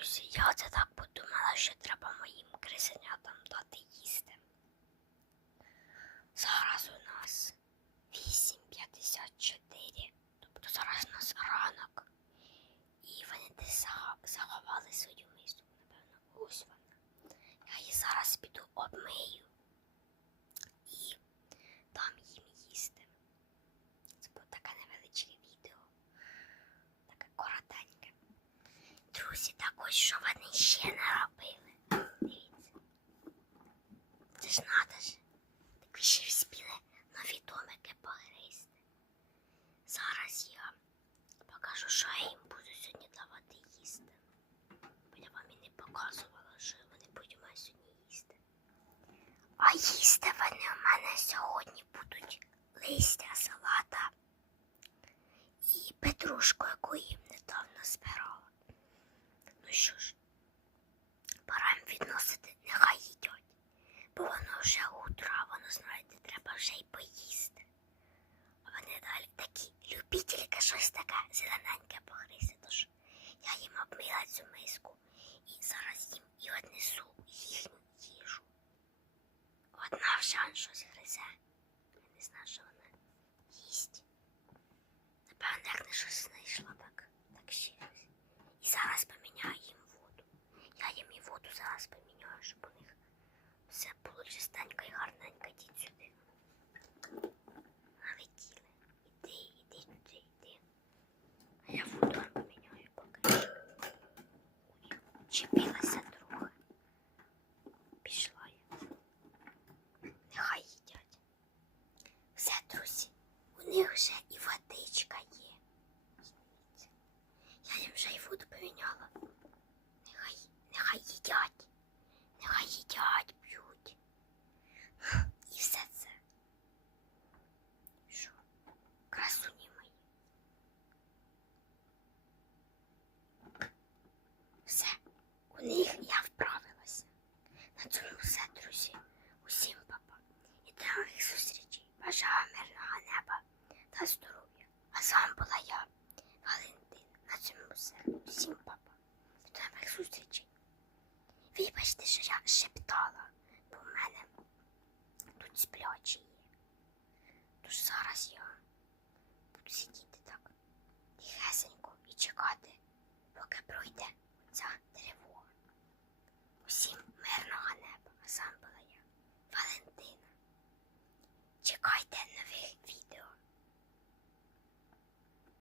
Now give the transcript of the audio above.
Друзі, я оце так подумала, що треба моїм крисенятам дати їсти. Зараз у нас 8.54, тобто зараз у нас ранок. І вони десь заховали свою миску, напевно, ось вона. Я її зараз піду обмию і дам їм їсти. Це буде таке невеличке відео, таке коротеньке. Друзі, так ось що вони ще не робили. Дивіться. Це ж надо ж. Так ще вспіли нові домики погризти. Зараз я покажу, що я їм буду сьогодні давати їсти. Бо я вам і не показувала, що вони будуть у мене сьогодні їсти. А їсти вони у мене сьогодні будуть листя салата і петрушку, що ж, пора їм відносити, нехай їдять, бо воно вже утро, воно, знаєте, треба вже й поїсти. Вони далі такі любительки щось таке зелененьке погризти. Тож я їм обмила цю миску і зараз їм і однесу їхню їжу. Одна вже он щось гризе. Я не знаю, що вона їсть. Напевно, як не щось знайшла, так, так ще щось. І зараз поміняю їм воду. Я їм і воду зараз поміняю, щоб у них все було чистенько і гарненько. Йдіть сюди. Налетіли. Іди, іди туди, йди. А я воду поміняю поки чепилася трохи. Пішла я. Нехай їдять. Все, друзі, у них вже і водичка є. Я їм вже і воду поміняла. Нехай, нехай їдять. Нехай їдять, на здоров'я, а з вами була я, Валентин, на цьому все. Всім папа. До нових зустрічей. Вибачте, що я шептала, бо в мене тут сплячі є. Тож зараз я буду сидіти так тихесенько і чекати, поки пройде.